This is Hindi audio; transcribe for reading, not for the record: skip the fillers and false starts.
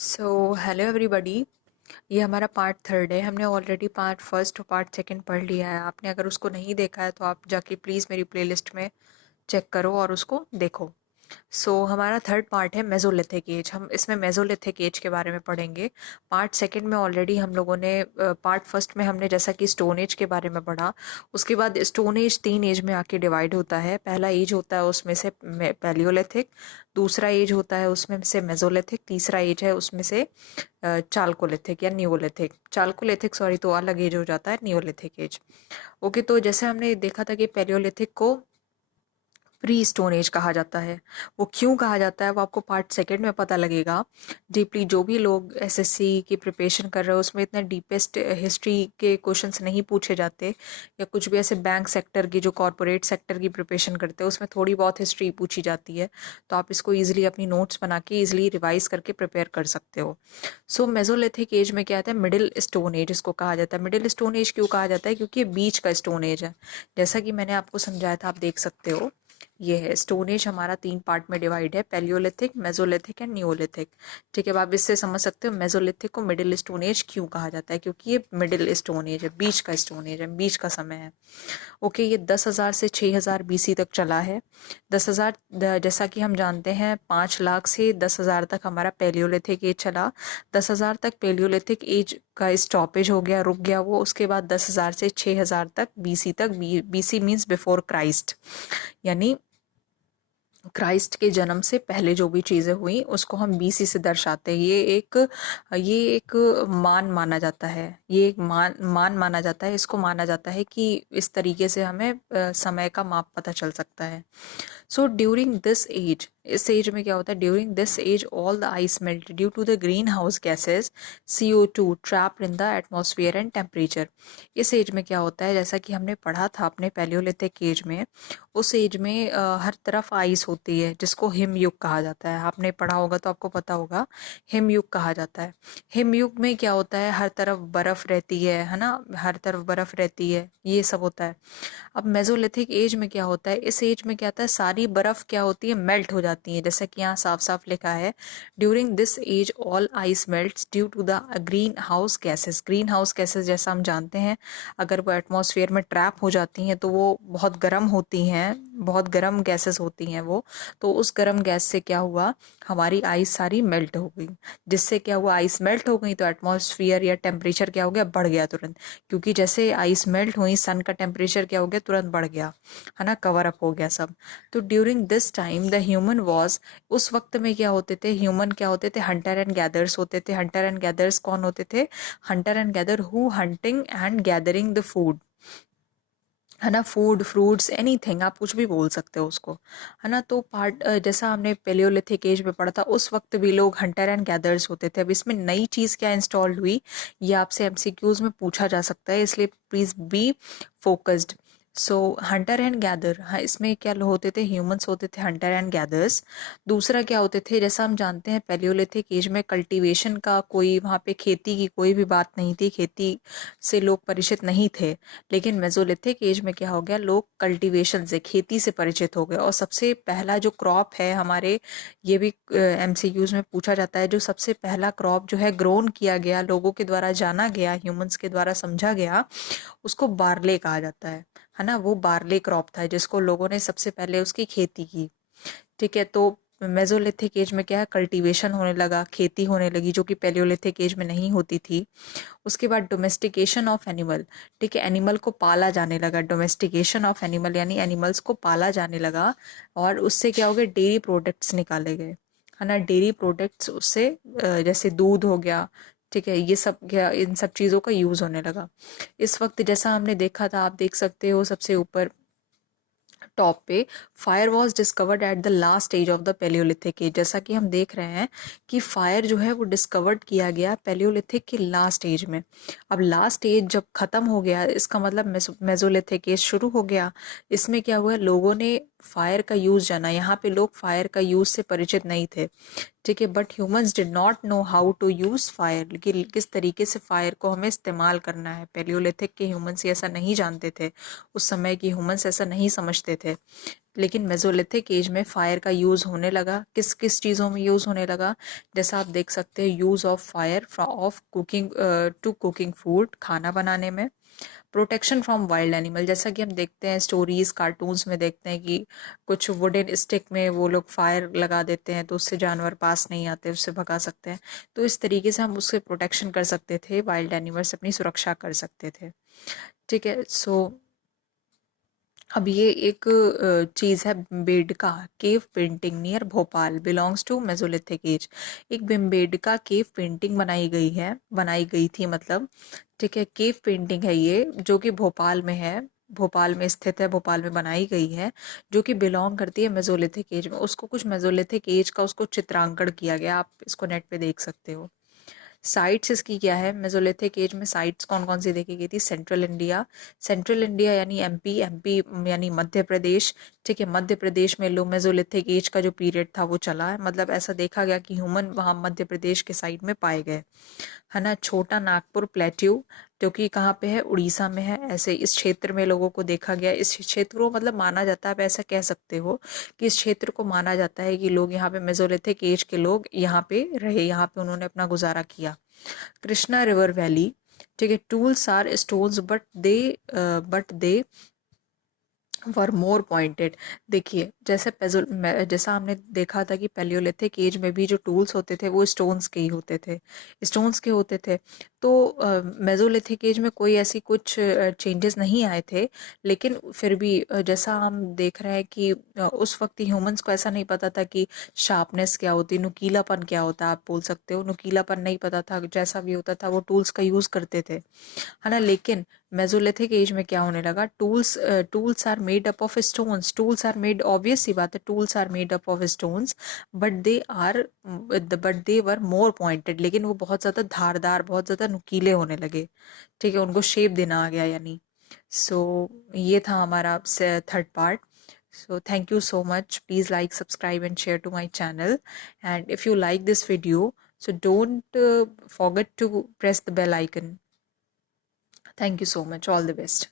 Hello everybody. ये हमारा पार्ट थर्ड है। हमने ऑलरेडी पार्ट फर्स्ट और पार्ट सेकंड पढ़ लिया है। आपने अगर उसको नहीं देखा है तो आप जाके प्लीज़ मेरी प्लेलिस्ट में चेक करो और उसको देखो। हमारा थर्ड पार्ट है मेसोलिथिक एज। हम इसमें मेसोलिथिक एज के बारे में पढ़ेंगे। पार्ट सेकंड में ऑलरेडी हम लोगों ने पार्ट फर्स्ट में हमने जैसा कि स्टोन एज के बारे में पढ़ा। उसके बाद स्टोन एज 3 एज में आके डिवाइड होता है। पहला एज होता है उसमें से पैलियोलिथिक, दूसरा एज होता है उसमें से मेसोलिथिक, तीसरा एज है उसमें से चाल्कोलिथिक या नियोलिथिक। चाल्कोलिथिक सॉरी तो अलग एज हो जाता है, नियोलिथिक एज। ओके, तो जैसे हमने देखा था कि पैलियोलिथिक को प्री स्टोन एज कहा जाता है। वो क्यों कहा जाता है वो आपको पार्ट सेकंड में पता लगेगा डीपली। जो भी लोग एसएससी की प्रिपरेशन कर रहे हो उसमें इतना डीपेस्ट हिस्ट्री के क्वेश्चंस नहीं पूछे जाते, या कुछ भी ऐसे बैंक सेक्टर की, जो कॉरपोरेट सेक्टर की प्रिपरेशन करते हैं उसमें थोड़ी बहुत हिस्ट्री पूछी जाती है। तो आप इसको ईजिली अपनी नोट्स बना के ईजिली रिवाइज करके प्रिपेयर कर सकते हो। मेसोलिथिक एज में क्या आता है, मिडिल स्टोन एज इसको कहा जाता है। मिडिल स्टोन एज क्यों कहा जाता है? क्योंकि ये बीच का स्टोन एज है। जैसा कि मैंने आपको समझाया था, आप देख सकते हो। ये है स्टोन एज हमारा 3 पार्ट में डिवाइड है, पैलियोलिथिक, मेसोलिथिक एंड नियोलिथिक। ठीक है, अब आप इससे समझ सकते हो मेसोलिथिक को मिडिल स्टोन एज क्यों कहा जाता है, क्योंकि ये मिडिल स्टोन एज है, बीच का स्टोन एज है, बीच का समय है। ओके, ये 10,000 से 6,000 बीसी तक चला है। 10,000 जैसा कि हम जानते हैं 5 लाख से 10,000 तक हमारा पैलियोलिथिक एज चला। 10,000 तक पैलियोलिथिक एज का स्टॉपेज हो गया, रुक गया वो। उसके बाद 10,000 से 6,000 तक बीसी तक, बीसी मीन्स बिफोर क्राइस्ट, यानी क्राइस्ट के जन्म से पहले जो भी चीज़ें हुई उसको हम बीसी से दर्शाते हैं। ये एक मान माना जाता है, ये एक मान माना जाता है। इसको माना जाता है कि इस तरीके से हमें समय का माप पता चल सकता है। ड्यूरिंग दिस एज, इस एज में क्या होता है, during this age all the ice melt due to the green house gases CO2 trapped in the atmosphere and temperature. इस एज में क्या होता है, जैसा कि हमने पढ़ा था अपने पैलियोलिथिक एज में, उस एज में हर तरफ आइस होती है जिसको हिमयुग कहा जाता है। आपने पढ़ा होगा तो आपको पता होगा, हिमयुग कहा जाता है। हिमयुग में क्या होता है, हर तरफ बर्फ रहती है ना, हर तरफ बर्फ रहती है, ये सब होता है। अब मेसोलिथिक एज में क्या होता है, इस एज में क्या होता है, सारी बर्फ क्या होती है, मेल्ट हो जाती है। जैसा कि यहाँ साफ साफ लिखा है, during this age all ice melts due to the green house gases. Green house gases जैसा हम जानते हैं, अगर वो एटमॉस्फेयर में ट्रैप हो जाती हैं तो वो बहुत गर्म होती हैं, बहुत गर्म गैसेस होती हैं वो। तो उस गर्म गैस से क्या हुआ, हमारी आइस सारी मेल्ट हो गई। जिससे क्या हुआ, आइस मेल्ट हो गई तो एटमॉस्फेयर या टेम्परेचर क्या हो गया, बढ़ गया तुरंत। क्योंकि जैसे आइस मेल्ट हुई, सन का टेम्परेचर क्या हो गया, तुरंत बढ़ गया, है ना, कवर अप हो गया सब। तो during this time the human was, उस वक्त में क्या होते थे, ह्यूमन क्या होते थे, हंटर एंड गैदर्स होते थे। हंटर एंड गैदर्स कौन होते थे, Hunter and gather who hunting and gathering the food, है ना, फूड, फ्रूट्स, एनीथिंग, आप कुछ भी बोल सकते हो उसको, है ना। तो जैसा हमने पेलियोलिथिक एज में पढ़ा था, उस वक्त भी लोग हंटर एंड गैदर्स होते थे। अब इसमें नई चीज़ क्या इंस्टॉल्ड हुई, ये आपसे एमसीक्यूज में पूछा जा सकता है, इसलिए please be focused. Hunter and gather, हाँ, इसमें क्या होते थे, ह्यूमंस होते थे हंटर एंड गैदर्स। दूसरा क्या होते थे, जैसा हम जानते हैं पेलियोलिथिक एज में कल्टीवेशन का कोई, वहाँ पे खेती की कोई भी बात नहीं थी, खेती से लोग परिचित नहीं थे। लेकिन मेसोलिथिक एज में क्या हो गया, लोग कल्टीवेशन से, खेती से परिचित हो गए। और सबसे पहला जो क्रॉप है हमारे, ये भी एमसीक्यूज में पूछा जाता है, जो सबसे पहला क्रॉप जो है ग्रोन किया गया, लोगों के द्वारा जाना गया, ह्यूमंस के द्वारा समझा गया, उसको बार्ले कहा जाता है ना। वो बार्ले क्रॉप था जिसको लोगों ने सबसे पहले उसकी खेती की। ठीक है, तो मेसोलिथिक एज में क्या है, कल्टीवेशन होने लगा, खेती होने लगी, जो कि पेलियोलिथिक एज में नहीं होती थी। उसके बाद डोमेस्टिकेशन ऑफ एनिमल, ठीक है, एनिमल को पाला जाने लगा, डोमेस्टिकेशन ऑफ एनिमल यानी एनिमल्स को पाला जाने लगा। और उससे क्या हो गया, डेयरी प्रोडक्ट्स निकाले गए, है ना, डेयरी प्रोडक्ट्स उससे, जैसे दूध हो गया, ठीक है, ये सब क्या, इन सब चीज़ों का यूज़ होने लगा। इस वक्त जैसा हमने देखा था, आप देख सकते हो सबसे ऊपर टॉप पे, fire was discovered at the last stage of the paleolithic age. जैसा कि हम देख रहे हैं कि फायर जो है वो डिस्कवर्ड किया गया पेलियोलिथिक के लास्ट एज में। अब लास्ट एज जब खत्म हो गया, इसका मतलब मेसोलिथिक एज शुरू हो गया। इसमें क्या हुआ, लोगों ने फायर का यूज जाना। यहाँ पे लोग फायर का यूज से परिचित नहीं थे, ठीक है, but humans did not know how to use fire, कि किस तरीके से फायर को हमें इस्तेमाल करना है। पेलियोलिथिक के ह्यूमंस ऐसा नहीं जानते थे, उस समय के ह्यूमंस ऐसा नहीं समझते थे। लेकिन मेसोलिथिक एज में फायर का यूज़ होने लगा। किस किस चीज़ों में यूज़ होने लगा? जैसा आप देख सकते हैं, use of fire of cooking to cooking food, खाना बनाने में। प्रोटेक्शन फ्रॉम वाइल्ड एनिमल, जैसा कि हम देखते हैं स्टोरीज कार्टून्स में देखते हैं कि कुछ वुडन स्टिक में वो लोग फायर लगा देते हैं तो उससे जानवर पास नहीं आते, उससे भगा सकते हैं। तो इस तरीके से हम उससे प्रोटेक्शन कर सकते थे, वाइल्ड एनिमल से अपनी सुरक्षा कर सकते थे। ठीक है। सो अब ये एक चीज़ है, बेडका cave painting near Bhopal, belongs to mesolithic age. एक बेडका केव पेंटिंग बनाई गई थी मतलब। ठीक है, केव पेंटिंग है ये, जो कि भोपाल में है, भोपाल में स्थित है, भोपाल में बनाई गई है, जो कि बिलोंग करती है मेसोलिथिक एज में। उसको कुछ मेसोलिथिक एज का उसको चित्रांकन किया गया, आप इसको नेट पे देख सकते हो। साइट्स इसकी क्या है? मेसोलिथिक एज में साइट्स कौन कौन सी देखी गई थी? सेंट्रल इंडिया, सेंट्रल इंडिया यानी एमपी, एमपी यानी मध्य प्रदेश। ठीक है, मध्य प्रदेश में लो मेसोलिथिक एज का जो पीरियड था वो चला है, मतलब ऐसा देखा गया कि ह्यूमन वहाँ मध्य प्रदेश के साइड में पाए गए, है ना। छोटा नागपुर प्लेट्यू, जो कि कहाँ पे है? उड़ीसा में है। ऐसे इस क्षेत्र में लोगों को देखा गया, इस क्षेत्र को मतलब माना जाता है, आप ऐसा कह सकते हो कि इस क्षेत्र को माना जाता है कि लोग यहाँ पे मेसोलिथिक एज के लोग यहाँ पे रहे, यहाँ पे उन्होंने अपना गुजारा किया। कृष्णा रिवर वैली, ठीक है, tools are stones but they were more pointed. देखिए, जैसा हमने देखा था कि पैलियोलिथिक एज में भी जो टूल्स होते थे वो स्टोन्स के ही होते थे, स्टोन्स के होते थे। तो मेसोलिथिक एज में कोई ऐसी कुछ चेंजेस नहीं आए थे, लेकिन फिर भी जैसा हम देख रहे हैं कि उस वक्त ह्यूमंस को ऐसा नहीं पता था कि शार्पनेस क्या होती, नुकीलापन क्या होता है, आप बोल सकते हो नुकीलापन नहीं पता था। जैसा भी होता था वो टूल्स का यूज़ करते थे, है ना। लेकिन मेसोलिथिक एज में क्या होने लगा? Tools are made up of stones, tools are made, obvious सी बात है, tools are made up of stones, but they were more pointed, लेकिन वो बहुत ज़्यादा धारदार, बहुत ज़्यादा नुकीले होने लगे। ठीक है, उनको शेप देना आ गया यानी। सो ये था हमारा third part. So thank you so much. Please like, subscribe and share to my channel. And if you like this video, so don't forget to press the bell icon. Thank you so much. All the best.